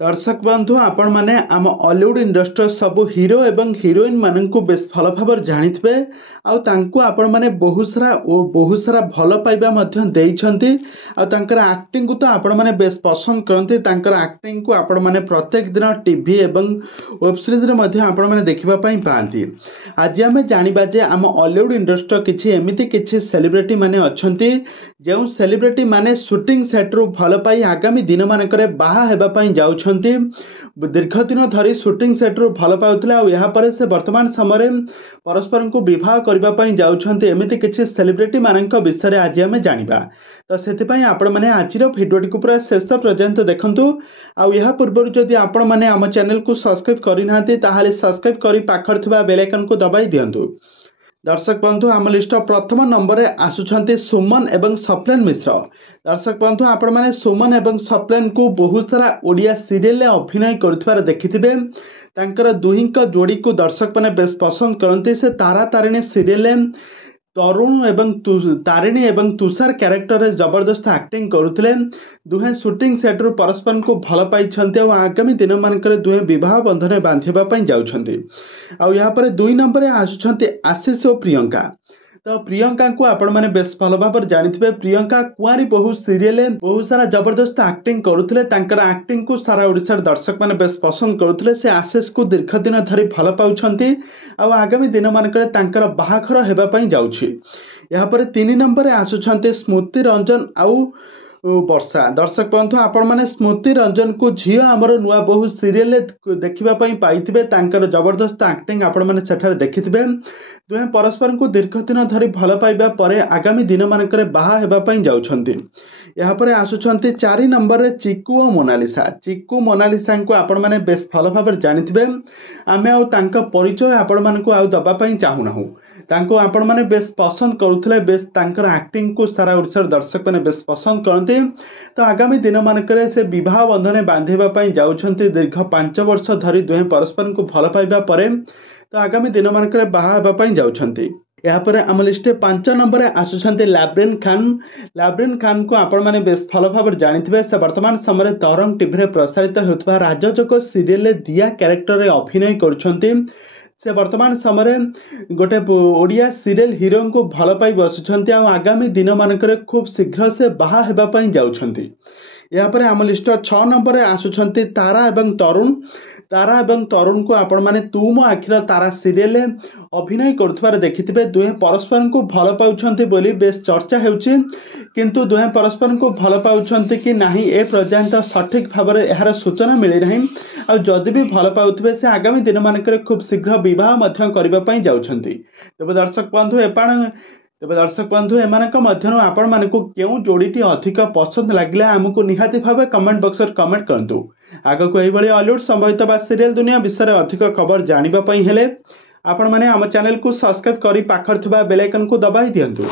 दर्शक बंधु आपण माने आम हॉलीवुड इंडस्ट्री सब हीरो एवं हीरोइन माननकु बेस भल भाव जानिथिबे आउ तांकु आपण माने बहुत सारा भल पाइबा मध्य देइछंती आउ तांकर एक्टिंग को तो आपण माने बेस पसंद करंती तांकर एक्टिंग को आपण माने प्रत्येक दिन टीवी एवं वेब सीरीज रे मध्य आपण माने देखिबा पई पांती। आज आमे जानिबा जे आम हॉलीवुड इंडस्ट्री किछि एमिति किछि सेलिब्रिटी माने अछंती जो सेलिब्रिटी माने शूटिंग सेट रु भल पाई आगामी दिन मानकरे बाहा हेबा पई जाउछंती। दीर्घ दिन धरी शूटिंग सेट रु भल पाउतले आ यहाँ पर से वर्तमान समय परस्पर को विवाह करबा पई जाउछंती एमिति किछि सेलिब्रिटी मानक विषय रे आज आमे जानिबा। तो सेतिपई आपण माने आजिर भिडियोटी को पूरा शेष पर्यंत देखंतु। आ यह पूर्व जदि आपण माने आम चैनल को सब्सक्राइब करि नांती ताहाले सब्सक्राइब करी पाखर थिबा बेल आइकन को दबाई दियंतु। दर्शक बंधु आम लिस्ट प्रथम नंबर में आसुछंती सुमन एवं स्वप्नेन मिश्र। दर्शक बंधु आपण माने सुमन एवं स्वप्नेन को बहुत सारा ओडिया सीरियल में अभिनय करुथिबार देखिथिबे। तांकर दुहिंक जोड़ी को दर्शक माने बेस पसंद करंती। से तारा तारिणी सीरियल तरुण एवं तारिणी एवं तुषार कैरेक्टर रे जबरदस्त एक्टिंग करुथिले। दुहे शूटिंग सेट रु परस्पर को भल पाइछंती और आगामी दिन मानकर दुहे विवाह बंधन बांधिबा पई जाउछंती। आ यहाँ पर 2 नंबर में आसुछंती आशीष और प्रियंका। तो प्रियंका को आपण माने बेस भल भाव जानिथिबे। प्रियंका कुआरी बहु सीरियल बहुत सारा जबरदस्त एक्टिंग करुथिले। तांकर एक्टिंग को सारा ओडिसा दर्शक माने बेस पसंद करुथिले। से आशीष को दीर्घ दिन धरी भल पाउछंती आ आगामी दिन मानकर तांकर बाहाघर हेबा पई जाउछि। यहाँ पर 3 नंबर में आसुछंती स्मृति रंजन आउ वर्षा। दर्शक बंधु आपण माने स्मृति रंजन को झियो आमर नुआ बहु सीरियल देखिबा पई पाइथिबे। तांकर जबरदस्त एक्टिंग आपण माने सेठारे देखिथिबे। दुहे परस्पर को दीर्घ दिन धरी भल पाइबा परे आगामी दिन मानकर बाहा हेबा पई जाउछंती। यहाँ पर आसुछंती 4 नंबर रे चिकू और मोनालिसा। चिकू मोनालिसा को आपण माने बेस भल भाव जानिथिबे। आमे आउ तांका परिचय आपण मानकु आउ दबा पई चाहुनाहु। तांको आपण माने बेस पसंद करुथिले। बेस तांकर एक्टिंग को सारा ओडिसा दर्शक माने बेस पसंद करंती। तो आगामी दिन मानकर से विवाह बंधन बांधिबा पई जाउछंती। दीर्घ 5 वर्ष धरी दुहे परस्पर को भल पाइबा परे तो आगामी दिन मानकर बाहा हेबा पई जाउछंती। यहाँ पर आम लिस्ट 5 नंबर में आसुछंती लाब्रिन खान। लाब्रिन खान को आपण माने बेस भल भाव जानिथिबे। से वर्तमान समय तरंग टीवी रे प्रसारित होतबा राजजक सीरियल दिया कैरेक्टर रे अभिनय करुछंती। से वर्तमान समय गोटे ओडिया सीरियल हीरो को भल पाई बसुछंती आ आगामी दिन मानकर खूब शीघ्र से बाहा हेबा पई जाउछंती। यहाँ पर आम लिस्ट 6 नंबर में आसुछंती तारा एवं तरुण। तारा एवं तरुण को आपण माने तू मो आखिर तारा सीरियल अभिनय करुथिबार देखिथिबे। दुहे परस्पर को भल पाउछंती बोली बेस चर्चा हेउछि। किंतु दुहे परस्पर को भल पाउछंती कि नाही ए पर्यंत सठिक भाव में यार सूचना मिली नाही। आ जदि भी भल पाउथिबे से आगामी दिन मानकर खूब शीघ्र विवाह मध्य करबा पई जाउछंती। तबे दर्शक बंधु एमानक मध्यनु आपण मानकु केउ जोड़ीटी अधिक पसंद लागिला हमकु निहाती भाव कमेंट बॉक्स रे कमेंट करंतु। आगो को एई भली हॉलीवुड संबंधित बा सीरियल दुनिया विषय अधिक खबर जानिबा पई हेले आपण माने हम चैनल को सब्सक्राइब करी पाखर थिबा बेल आइकन को दबाई दियंतु।